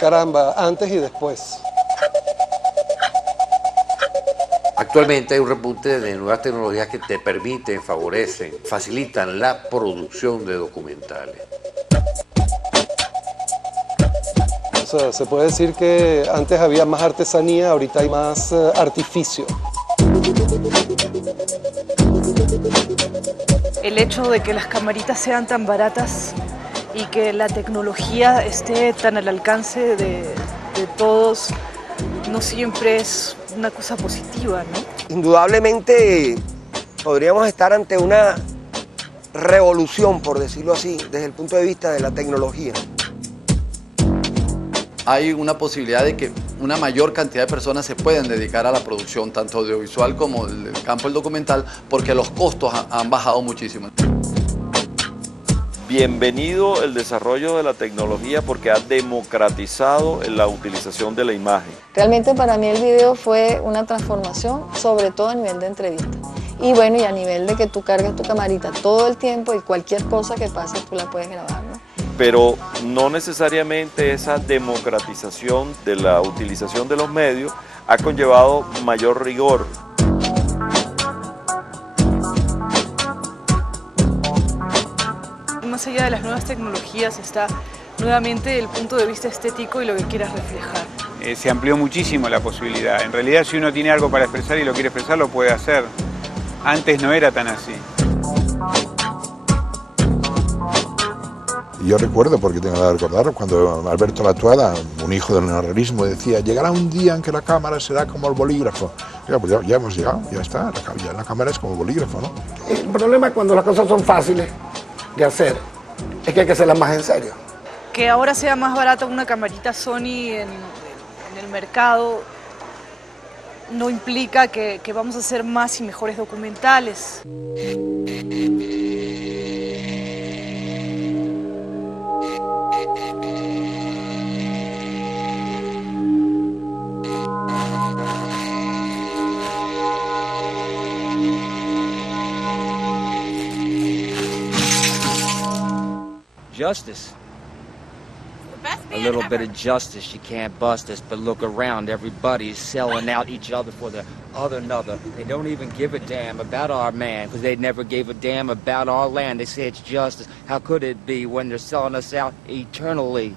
caramba, antes y después. Actualmente hay un repunte de nuevas tecnologías que te permiten, favorecen, facilitan la producción de documentales. O sea, se puede decir que antes había más artesanía, ahorita hay más artificio. El hecho de que las camaritas sean tan baratas y que la tecnología esté tan al alcance de todos no siempre es una cosa positiva, ¿no? Indudablemente podríamos estar ante una revolución, por decirlo así, desde el punto de vista de la tecnología. Hay una posibilidad de que una mayor cantidad de personas se puedan dedicar a la producción, tanto audiovisual como del campo del documental, porque los costos han bajado muchísimo. Bienvenido el desarrollo de la tecnología porque ha democratizado la utilización de la imagen. Realmente para mí el video fue una transformación, sobre todo a nivel de entrevista. Y bueno, y a nivel de que tú cargas tu camarita todo el tiempo y cualquier cosa que pase tú la puedes grabar, ¿no? Pero no necesariamente esa democratización de la utilización de los medios ha conllevado mayor rigor. Más allá de las nuevas tecnologías está nuevamente el punto de vista estético y lo que quieras reflejar. Se amplió muchísimo la posibilidad. En realidad, si uno tiene algo para expresar y lo quiere expresar, lo puede hacer. Antes no era tan así. Yo recuerdo, porque tengo que recordar, cuando Alberto Latuada, un hijo del neorrealismo, decía: llegará un día en que la cámara será como el bolígrafo. Pues ya hemos llegado, ya está, ya la cámara es como el bolígrafo, ¿no? El problema cuando las cosas son fáciles de hacer es que hay que hacerlas más en serio. Que ahora sea más barata una camarita Sony en el mercado no implica que vamos a hacer más y mejores documentales. Justice. A little bit of justice. You can't bust us, but look around. Everybody's selling out each other for the other another. They don't even give a damn about our man, because they never gave a damn about our land. They say it's justice. How could it be when they're selling us out eternally?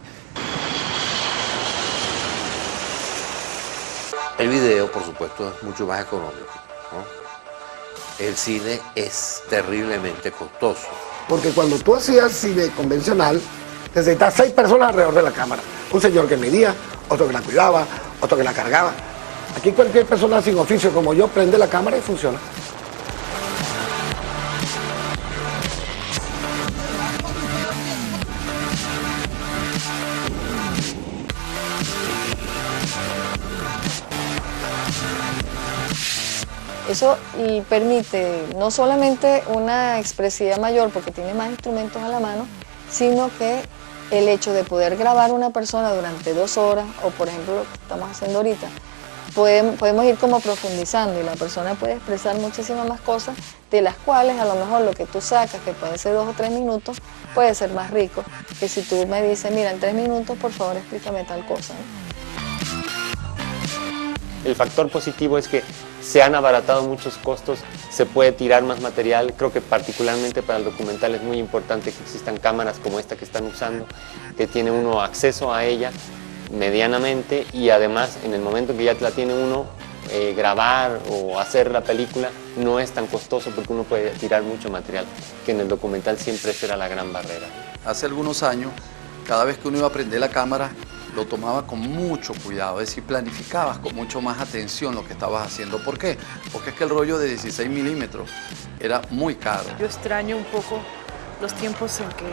El video, por supuesto, es mucho más económico, ¿no? El cine es terriblemente costoso. Porque cuando tú hacías cine convencional, necesitas 6 personas alrededor de la cámara. Un señor que medía, otro que la cuidaba, otro que la cargaba. Aquí cualquier persona sin oficio como yo prende la cámara y funciona. Eso permite no solamente una expresividad mayor porque tiene más instrumentos a la mano, sino que el hecho de poder grabar a una persona durante 2 horas, o por ejemplo lo que estamos haciendo ahorita, podemos ir como profundizando y la persona puede expresar muchísimas más cosas, de las cuales a lo mejor lo que tú sacas, que puede ser 2 o 3 minutos, puede ser más rico que si tú me dices: mira, en 3 minutos por favor explícame tal cosa, ¿no? El factor positivo es que se han abaratado muchos costos, se puede tirar más material. Creo que particularmente para el documental es muy importante que existan cámaras como esta que están usando, que tiene uno acceso a ella medianamente, y además en el momento que ya la tiene uno, grabar o hacer la película no es tan costoso porque uno puede tirar mucho material, que en el documental siempre será la gran barrera. Hace algunos años, cada vez que uno iba a prender la cámara, lo tomaba con mucho cuidado, es decir, planificabas con mucho más atención lo que estabas haciendo. ¿Por qué? Porque es que el rollo de 16 milímetros era muy caro. Yo extraño un poco los tiempos en que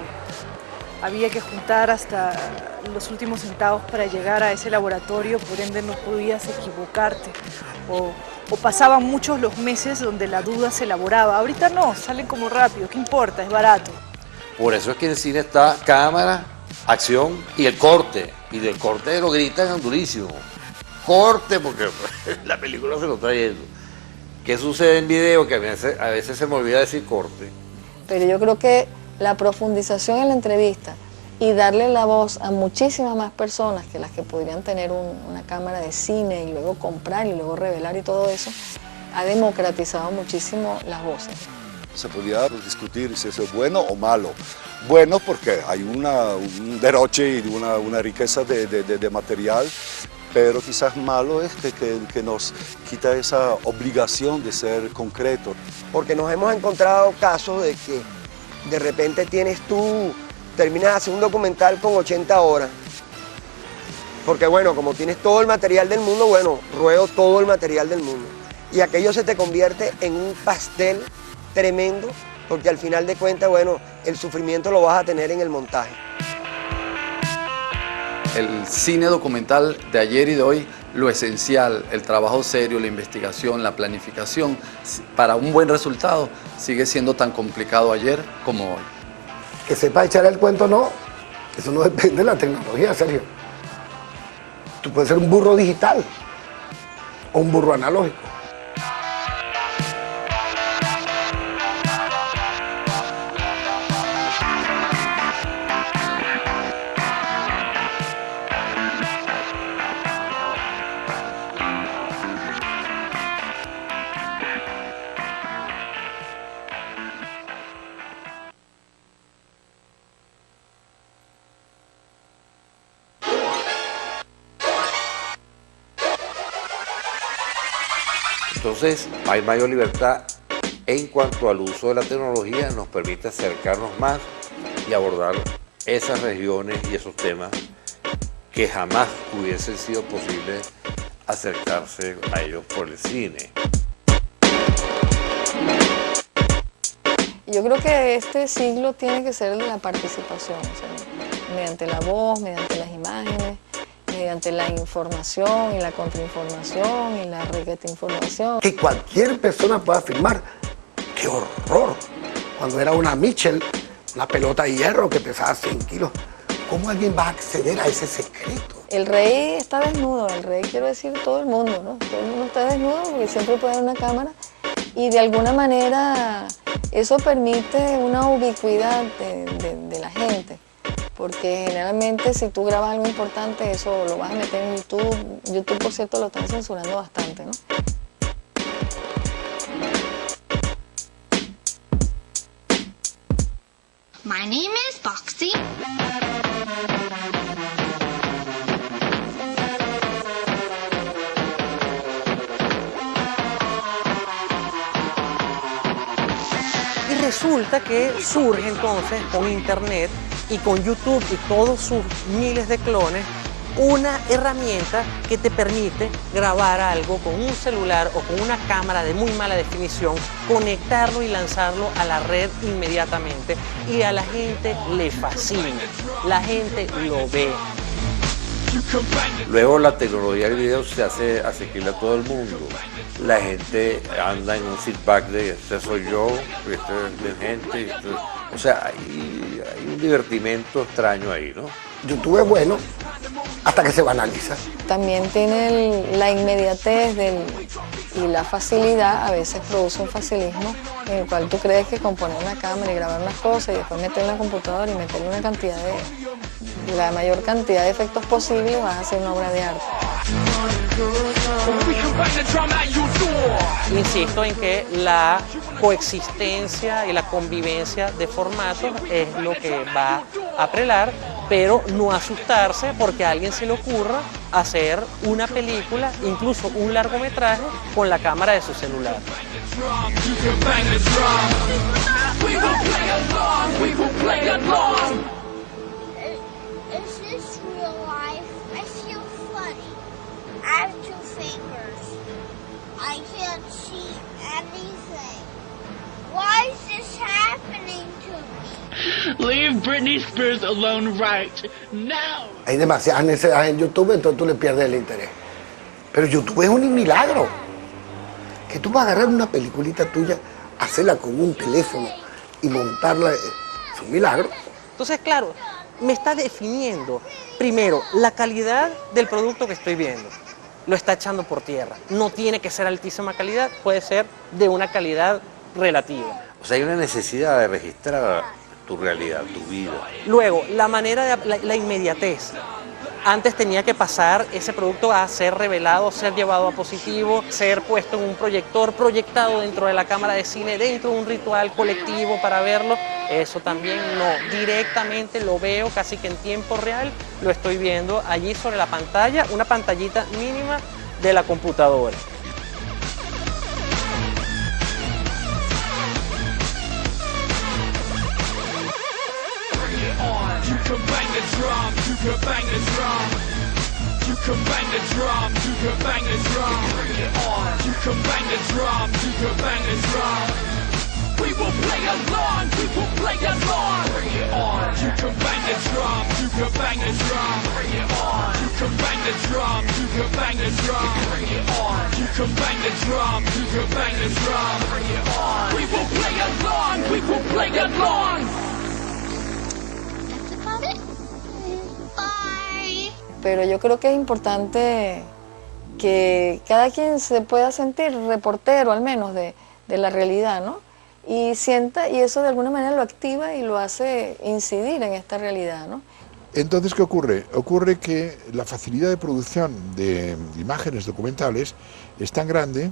había que juntar hasta los últimos centavos para llegar a ese laboratorio, por ende no podías equivocarte. O pasaban muchos los meses donde la duda se elaboraba. Ahorita no, salen como rápido, ¿qué importa? Es barato. Por eso es que en el cine está cámara, acción y el corte. Y del corte lo gritan durísimo. Corte, porque la película se lo está yendo. ¿Qué sucede en video? Que a veces se me olvida decir corte. Pero yo creo que la profundización en la entrevista y darle la voz a muchísimas más personas que las que podrían tener una cámara de cine y luego comprar y luego revelar y todo eso, ha democratizado muchísimo las voces. Se podía discutir si eso es bueno o malo. Bueno porque hay un derroche y una riqueza de material, pero quizás malo es que nos quita esa obligación de ser concreto. Porque nos hemos encontrado casos de que de repente terminas de hacer un documental con 80 horas. Porque bueno, como tienes todo el material del mundo, bueno, ruedo todo el material del mundo. Y aquello se te convierte en un pastel tremendo, porque al final de cuentas, bueno, el sufrimiento lo vas a tener en el montaje. El cine documental de ayer y de hoy, lo esencial, el trabajo serio, la investigación, la planificación, para un buen resultado, sigue siendo tan complicado ayer como hoy. Que sepa echar el cuento, no. Eso no depende de la tecnología, Sergio. Tú puedes ser un burro digital o un burro analógico. Entonces, hay mayor libertad en cuanto al uso de la tecnología, nos permite acercarnos más y abordar esas regiones y esos temas que jamás hubiesen sido posible acercarse a ellos por el cine. Yo creo que este siglo tiene que ser el de la participación, o sea, mediante la voz, mediante las imágenes, mediante la información y la contrainformación y la requete-información. Que cualquier persona pueda filmar. ¡Qué horror! Cuando era una Mitchell, una pelota de hierro que pesaba 100 kilos, ¿cómo alguien va a acceder a ese secreto? El rey está desnudo, el rey quiero decir todo el mundo, ¿no? Todo el mundo está desnudo porque siempre puede haber una cámara y de alguna manera eso permite una ubicuidad de la gente. Porque generalmente si tú grabas algo importante, eso lo vas a meter en YouTube. YouTube, por cierto, lo están censurando bastante, ¿no? My name is Foxy. Y resulta que surge entonces con Internet y con YouTube y todos sus miles de clones, una herramienta que te permite grabar algo con un celular o con una cámara de muy mala definición, conectarlo y lanzarlo a la red inmediatamente. Y a la gente le fascina, la gente lo ve. Luego la tecnología del video se hace asequible a todo el mundo. La gente anda en un feedback de este soy yo, este es mi gente. O sea, hay un divertimento extraño ahí, ¿no? YouTube es bueno hasta que se banaliza. También tiene la inmediatez y la facilidad, a veces produce un facilismo en el cual tú crees que con poner una cámara y grabar unas cosas y después meterla en la computadora y meterle una cantidad la mayor cantidad de efectos posibles, vas a hacer una obra de arte. Insisto en que la coexistencia y la convivencia de formatos es lo que va a prelar, pero no asustarse porque a alguien se le ocurra hacer una película, incluso un largometraje, con la cámara de su celular. Is this real life? I feel funny. I have 2 fingers. I can't see anything. Why is this happening to me? Leave Britney Spears alone right now. Hay demasiadas necesidades en YouTube, entonces tú le pierdes el interés. Pero YouTube es un milagro. Que tú vas a agarrar una peliculita tuya, hacerla con un teléfono y montarla, es un milagro. Entonces, claro, me está definiendo, primero, la calidad del producto que estoy viendo. Lo está echando por tierra. No tiene que ser altísima calidad, puede ser de una calidad relativa. O sea, hay una necesidad de registrar tu realidad, tu vida. Luego, la manera de la inmediatez. Antes tenía que pasar ese producto a ser revelado, ser llevado a positivo, ser puesto en un proyector, proyectado dentro de la cámara de cine, dentro de un ritual colectivo para verlo. Eso también no, directamente lo veo casi que en tiempo real, lo estoy viendo allí sobre la pantalla, una pantallita mínima de la computadora. You can bang the drum, you can bang the drum. You can bang the drum, you can bang the drum. Bring it on. You can bang the drum, you can bang the drum. We will play along, we will play along. Bring it on. You can bang the drum, you can bang the drum. Bring it on. You can bang the drum, you can bang the drum. Bring it on. You can bang the drum, you can bang the drum. Bring it on. We will play along, we will play along. Pero yo creo que es importante que cada quien se pueda sentir reportero, al menos, de la realidad, ¿no? Y sienta, y eso de alguna manera lo activa y lo hace incidir en esta realidad, ¿no? Entonces, ¿qué ocurre? Ocurre que la facilidad de producción de imágenes documentales es tan grande,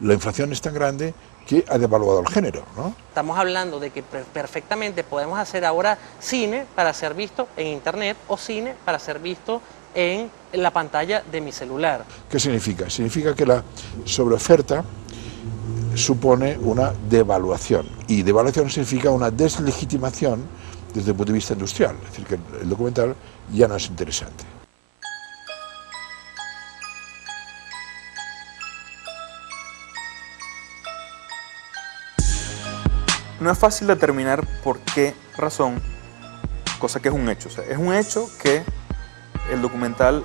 la inflación es tan grande, que ha devaluado el género, ¿no? Estamos hablando de que perfectamente podemos hacer ahora cine para ser visto en internet o cine para ser visto en la pantalla de mi celular. ¿Qué significa? Significa que la sobreoferta supone una devaluación, y devaluación significa una deslegitimación desde el punto de vista industrial, es decir, que el documental ya no es interesante. No es fácil determinar por qué razón, cosa que es un hecho. O sea, es un hecho que el documental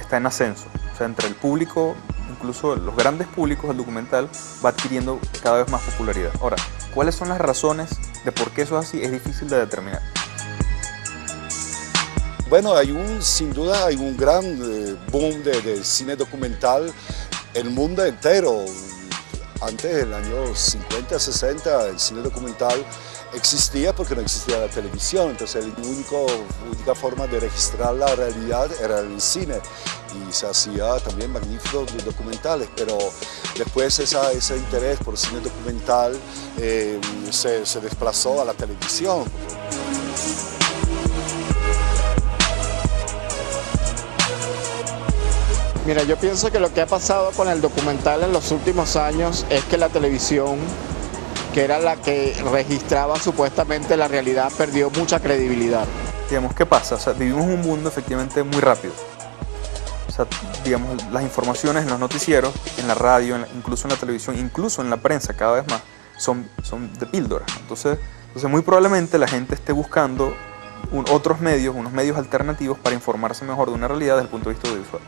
está en ascenso. O sea, entre el público, incluso los grandes públicos, el documental va adquiriendo cada vez más popularidad. Ahora, ¿cuáles son las razones de por qué eso es así? Es difícil de determinar. Bueno, sin duda hay un gran boom de cine documental en el mundo entero. Antes, en el año 50, 60, el cine documental existía porque no existía la televisión, entonces la única forma de registrar la realidad era el cine, y se hacía también magníficos documentales, pero después ese interés por el cine documental se desplazó a la televisión. Mira, yo pienso que lo que ha pasado con el documental en los últimos años es que la televisión, que era la que registraba supuestamente la realidad, perdió mucha credibilidad. Digamos, ¿qué pasa? O sea, vivimos un mundo efectivamente muy rápido. O sea, digamos, las informaciones en los noticieros, en la radio, incluso en la televisión, incluso en la prensa cada vez más, son de píldoras. Entonces muy probablemente la gente esté buscando otros medios, unos medios alternativos para informarse mejor de una realidad desde el punto de vista audiovisual.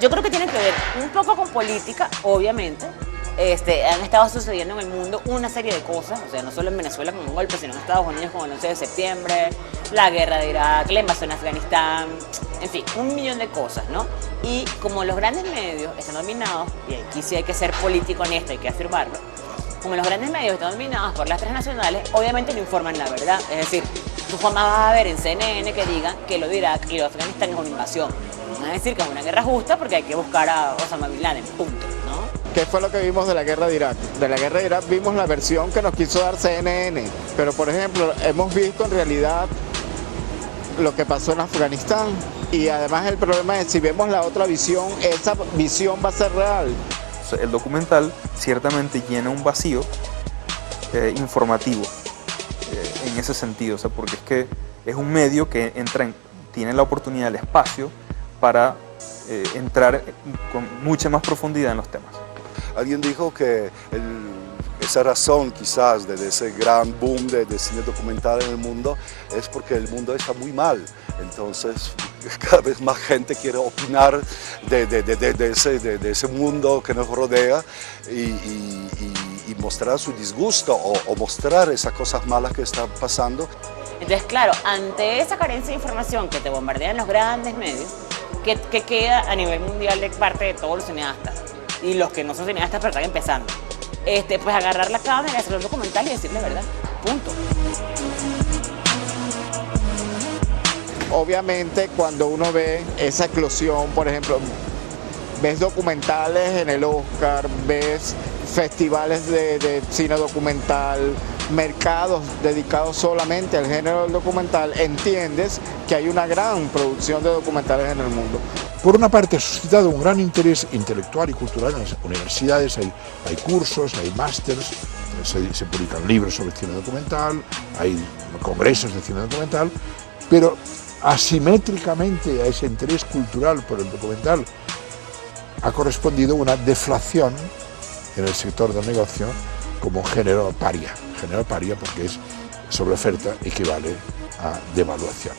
Yo creo que tiene que ver un poco con política, obviamente. Han estado sucediendo en el mundo una serie de cosas, o sea, no solo en Venezuela con un golpe, sino en Estados Unidos con el 11 de septiembre, la guerra de Irak, la invasión a Afganistán, en fin, un millón de cosas, ¿no? Y como los grandes medios están dominados, y aquí sí hay que ser político en esto, hay que afirmarlo, como los grandes medios están dominados por las transnacionales, obviamente no informan la verdad. Es decir, tú jamás vas a ver en CNN que digan que lo de Irak y lo de Afganistán es una invasión. Van a decir que es una guerra justa porque hay que buscar a Osama Bin Laden, punto, ¿no? ¿Qué fue lo que vimos de la guerra de Irak? De la guerra de Irak vimos la versión que nos quiso dar CNN, pero por ejemplo hemos visto en realidad lo que pasó en Afganistán, y además el problema es si vemos la otra visión, esa visión va a ser real. El documental ciertamente llena un vacío informativo en ese sentido, o sea, porque es que es un medio que tiene la oportunidad, el espacio para entrar con mucha más profundidad en los temas. Alguien dijo que esa razón quizás de ese gran boom de cine documental en el mundo es porque el mundo está muy mal. Entonces cada vez más gente quiere opinar de ese mundo que nos rodea y mostrar su disgusto o mostrar esas cosas malas que están pasando. Entonces, claro, ante esa carencia de información que te bombardean los grandes medios, ¿qué queda a nivel mundial de parte de todos los cineastas? y los que no son cineastas pero están empezando. Pues agarrar la cámara y hacer un documental y decirle la verdad. Punto. Obviamente, cuando uno ve esa eclosión, por ejemplo, ves documentales en el Oscar, ves festivales de cine documental, mercados dedicados solamente al género del documental, entiendes que hay una gran producción de documentales en el mundo. Por una parte ha suscitado un gran interés intelectual y cultural en las universidades, hay cursos, hay másters, se publican libros sobre cine documental, hay congresos de cine documental, pero asimétricamente a ese interés cultural por el documental ha correspondido una deflación en el sector del negocio como género paria porque es sobre oferta equivale a devaluación.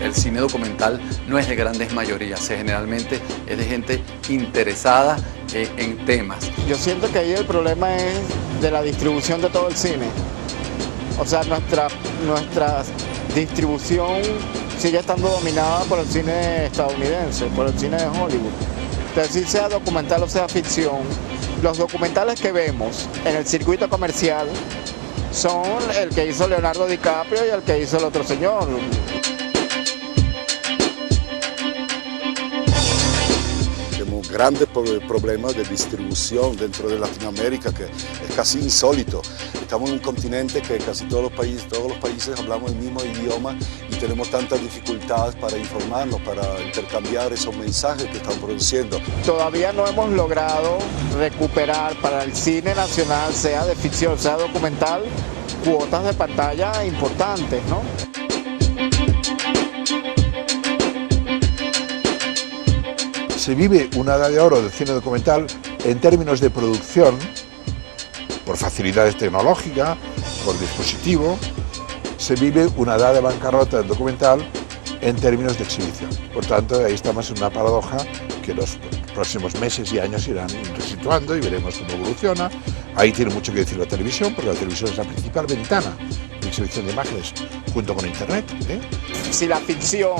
El cine documental no es de grandes mayorías, generalmente es de gente interesada en temas. Yo siento que ahí el problema es de la distribución de todo el cine. O sea, nuestra distribución sigue estando dominada por el cine estadounidense, por el cine de Hollywood. Entonces, si sea documental o sea ficción, los documentales que vemos en el circuito comercial son el que hizo Leonardo DiCaprio y el que hizo el otro señor. Grandes problemas de distribución dentro de Latinoamérica que es casi insólito. Estamos en un continente que casi todos los países hablamos el mismo idioma y tenemos tantas dificultades para informarnos, para intercambiar esos mensajes que están produciendo. Todavía no hemos logrado recuperar para el cine nacional, sea de ficción, sea documental, cuotas de pantalla importantes, ¿no? Se vive una edad de oro del cine documental en términos de producción, por facilidades tecnológicas, por dispositivo. Se vive una edad de bancarrota del documental en términos de exhibición. Por tanto, ahí estamos en una paradoja que los próximos meses y años irán resituando y veremos cómo evoluciona. Ahí tiene mucho que decir la televisión, porque la televisión es la principal ventana de exhibición de imágenes junto con Internet. Si la ficción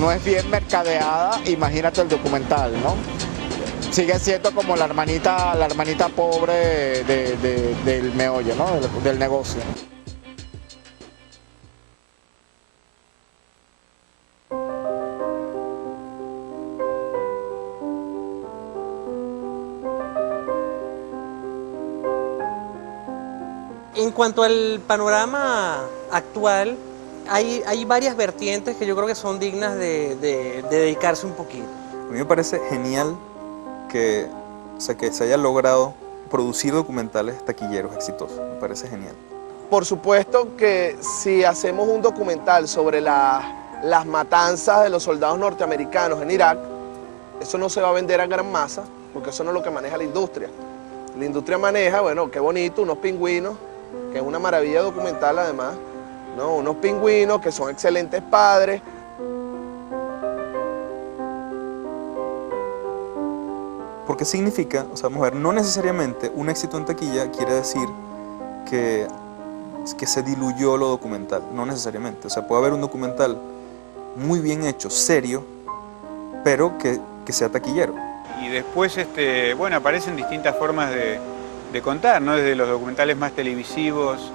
no es bien mercadeada, imagínate el documental, ¿no? Sigue siendo como la hermanita pobre del meollo, ¿no? Del negocio. En cuanto al panorama actual, hay varias vertientes que yo creo que son dignas de dedicarse un poquito. A mí me parece genial que se haya logrado producir documentales taquilleros exitosos. Me parece genial. Por supuesto que si hacemos un documental sobre las matanzas de los soldados norteamericanos en Irak, eso no se va a vender a gran masa, porque eso no es lo que maneja la industria. La industria maneja, bueno, qué bonito, unos pingüinos, que es una maravilla documental además, ¿no? Unos pingüinos que son excelentes padres. Porque significa, o sea, vamos a ver, no necesariamente un éxito en taquilla quiere decir que se diluyó lo documental, no necesariamente. O sea, puede haber un documental muy bien hecho, serio, pero que sea taquillero. Y después, bueno, aparecen distintas formas de contar, ¿no? Desde los documentales más televisivos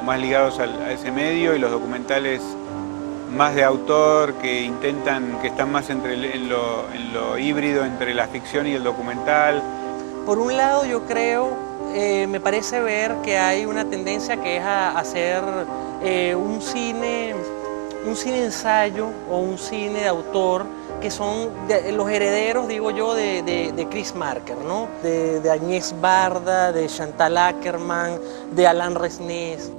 o más ligados a ese medio y los documentales más de autor que están más en lo híbrido entre la ficción y el documental. Por un lado, yo creo, me parece ver que hay una tendencia que es a hacer un cine ensayo o un cine de autor que son los herederos, digo yo, de Chris Marker, ¿no? De Agnès Varda, de Chantal Akerman, de Alain Resnais.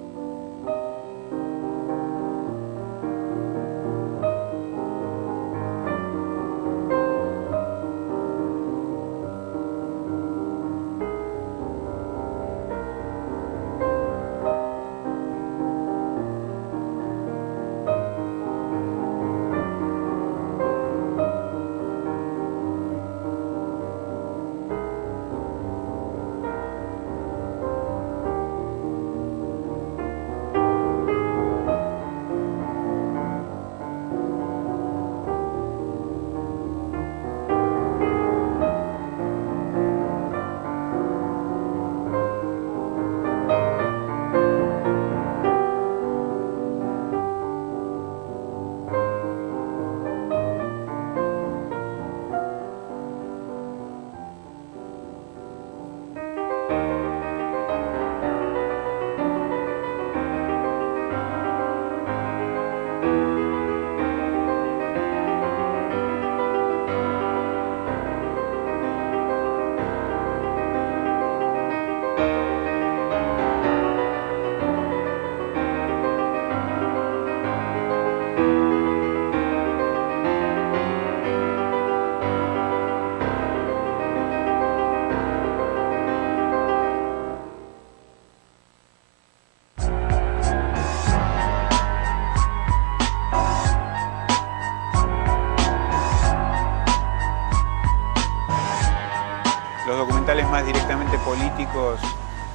más directamente políticos,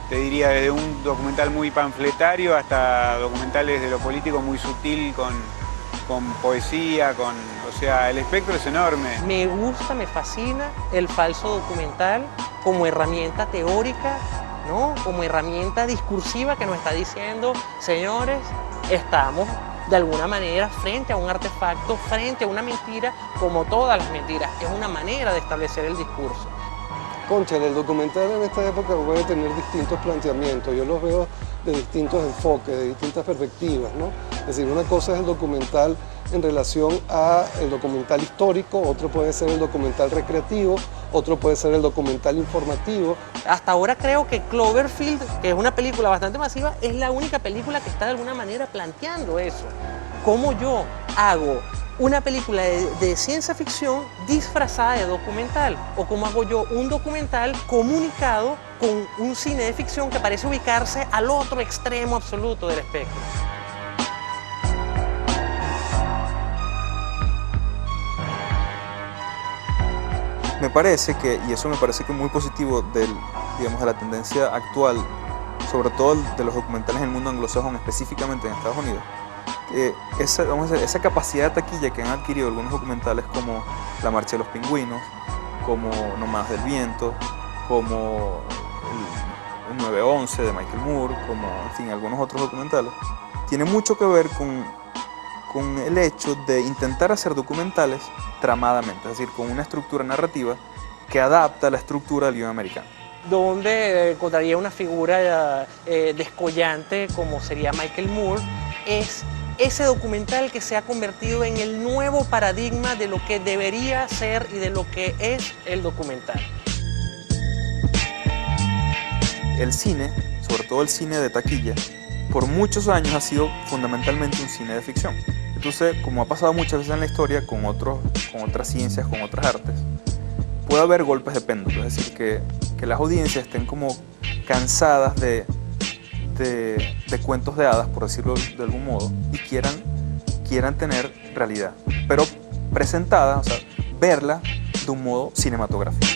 te diría desde un documental muy panfletario hasta documentales de lo político muy sutil con poesía, o sea, el espectro es enorme. Me gusta, me fascina el falso documental como herramienta teórica, ¿no? Como herramienta discursiva que nos está diciendo, señores, estamos de alguna manera frente a un artefacto, frente a una mentira, como todas las mentiras. Es una manera de establecer el discurso. Cónchale, el documental en esta época puede tener distintos planteamientos. Yo los veo de distintos enfoques, de distintas perspectivas, ¿no? Es decir, una cosa es el documental en relación al documental histórico, otro puede ser el documental recreativo, otro puede ser el documental informativo. Hasta ahora creo que Cloverfield, que es una película bastante masiva, es la única película que está de alguna manera planteando eso. ¿Cómo yo hago una película de ciencia ficción disfrazada de documental? ¿O cómo hago yo un documental comunicado con un cine de ficción que parece ubicarse al otro extremo absoluto del espectro? Me parece que, y eso me parece que es muy positivo digamos, de la tendencia actual, sobre todo de los documentales en el mundo anglosajón, específicamente en Estados Unidos, esa capacidad de taquilla que han adquirido algunos documentales como La Marcha de los Pingüinos, como Nómadas del Viento, como el 911 de Michael Moore, como, en fin, algunos otros documentales, tiene mucho que ver con el hecho de intentar hacer documentales tramadamente, es decir, con una estructura narrativa que adapta la estructura del guion americano. Donde encontraría una figura descollante como sería Michael Moore, es ese documental que se ha convertido en el nuevo paradigma de lo que debería ser y de lo que es el documental. El cine, sobre todo el cine de taquilla, por muchos años ha sido fundamentalmente un cine de ficción. Entonces, como ha pasado muchas veces en la historia con otras ciencias, con otras artes, puede haber golpes de péndulo, es decir, que las audiencias estén como cansadas de cuentos de hadas, por decirlo de algún modo, y quieran tener realidad, pero presentada, o sea, verla de un modo cinematográfico.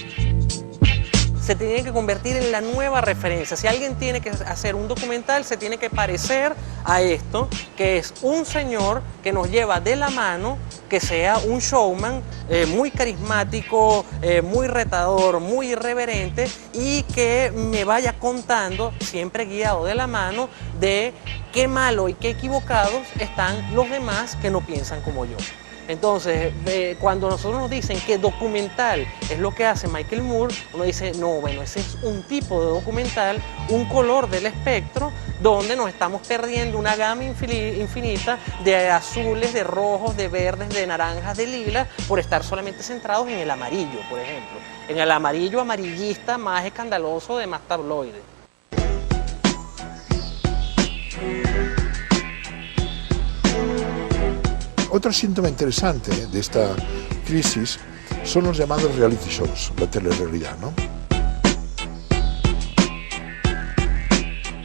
Se tiene que convertir en la nueva referencia. Si alguien tiene que hacer un documental, se tiene que parecer a esto, que es un señor que nos lleva de la mano, que sea un showman muy carismático, muy retador, muy irreverente y que me vaya contando, siempre guiado de la mano, de qué malo y qué equivocados están los demás que no piensan como yo. Entonces, cuando nosotros nos dicen que documental es lo que hace Michael Moore, uno dice, no, bueno, ese es un tipo de documental, un color del espectro, donde nos estamos perdiendo una gama infinita de azules, de rojos, de verdes, de naranjas, de lilas, por estar solamente centrados en el amarillo, por ejemplo. En el amarillo amarillista más escandaloso de más tabloide. Otro síntoma interesante de esta crisis son los llamados reality shows, la telerrealidad, ¿no?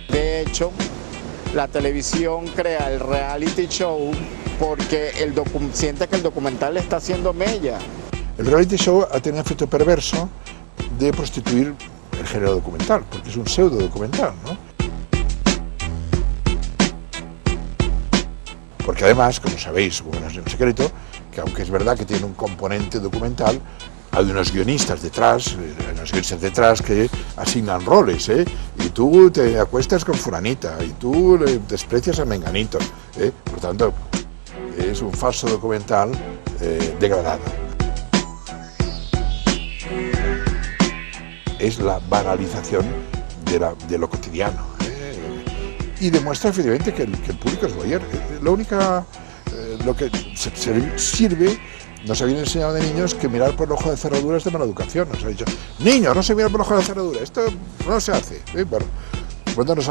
De hecho, la televisión crea el reality show porque siente que el documental le está haciendo mella. El reality show ha tenido un efecto perverso de prostituir el género documental, porque es un pseudo documental, ¿no? Porque además, como sabéis, como no es un secreto, que aunque es verdad que tiene un componente documental, hay unos guionistas detrás, que asignan roles, ¿eh? Y tú te acuestas con fulanita, y tú le desprecias a menganito, ¿eh? Por tanto, es un falso documental degradado. Es la banalización de lo cotidiano. Y demuestra efectivamente que el público es voyeur. Lo que sirve, nos habían enseñado de niños que mirar por el ojo de cerradura es de mala educación. Nos han dicho, niños, no se mira por el ojo de cerradura, esto no se hace. Bueno, cuando nos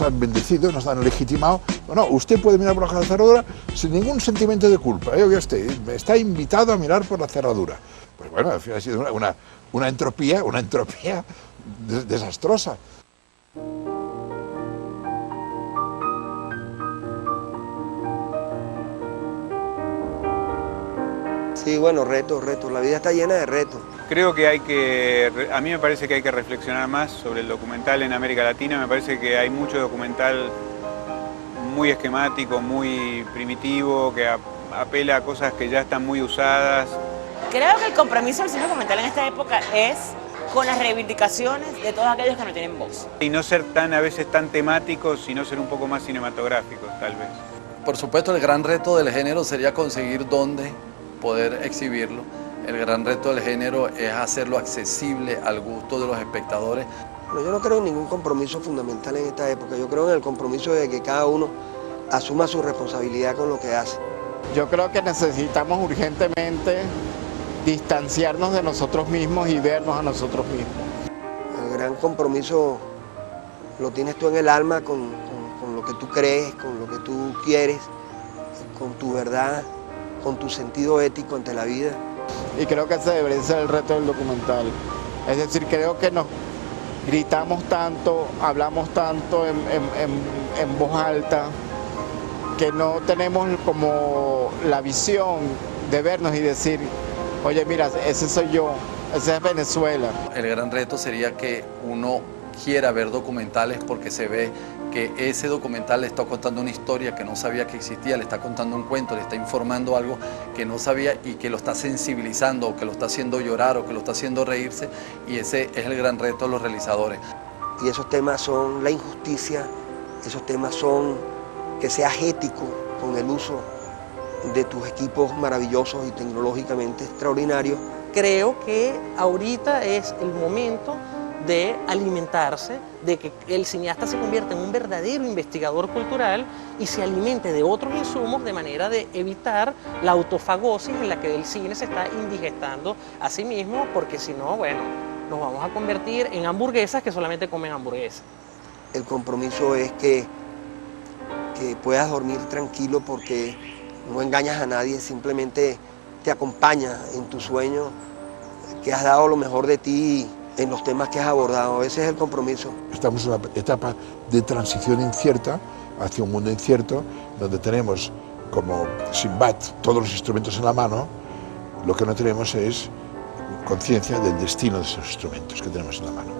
han bendecido, nos han legitimado, no, usted puede mirar por el ojo de cerradura sin ningún sentimiento de culpa. Oiga usted, está invitado a mirar por la cerradura. Pues bueno, al final ha sido una entropía desastrosa. Sí, bueno, retos. La vida está llena de retos. Creo que a mí me parece que hay que reflexionar más sobre el documental en América Latina. Me parece que hay mucho documental muy esquemático, muy primitivo, que apela a cosas que ya están muy usadas. Creo que el compromiso del cine documental en esta época es con las reivindicaciones de todos aquellos que no tienen voz. Y no ser a veces tan temáticos, sino ser un poco más cinematográficos, tal vez. Por supuesto, el gran reto del género sería conseguir dónde poder exhibirlo. El gran reto del género es hacerlo accesible al gusto de los espectadores. Pero yo no creo en ningún compromiso fundamental en esta época. Yo creo en el compromiso de que cada uno asuma su responsabilidad con lo que hace. Yo creo que necesitamos urgentemente distanciarnos de nosotros mismos y vernos a nosotros mismos. El gran compromiso lo tienes tú en el alma con lo que tú crees, con lo que tú quieres, con tu verdad, con tu sentido ético ante la vida. Y creo que ese debería ser el reto del documental. Es decir, creo que nos gritamos tanto, hablamos tanto en voz alta, que no tenemos como la visión de vernos y decir, oye, mira, ese soy yo, ese es Venezuela. El gran reto sería que uno quiera ver documentales porque se ve que ese documental le está contando una historia que no sabía que existía, le está contando un cuento, le está informando algo que no sabía y que lo está sensibilizando, o que lo está haciendo llorar, o que lo está haciendo reírse, y ese es el gran reto de los realizadores. Y esos temas son la injusticia, esos temas son que seas ético con el uso de tus equipos maravillosos y tecnológicamente extraordinarios. Creo que ahorita es el momento de alimentarse, de que el cineasta se convierta en un verdadero investigador cultural y se alimente de otros insumos de manera de evitar la autofagosis en la que el cine se está indigestando a sí mismo, porque si no, bueno, nos vamos a convertir en hamburguesas que solamente comen hamburguesas. El compromiso es que puedas dormir tranquilo porque no engañas a nadie, simplemente te acompaña en tu sueño, que has dado lo mejor de ti en los temas que has abordado. Ese es el compromiso. Estamos en una etapa de transición incierta hacia un mundo incierto, donde tenemos como Sinbad todos los instrumentos en la mano. Lo que no tenemos es conciencia del destino de esos instrumentos que tenemos en la mano.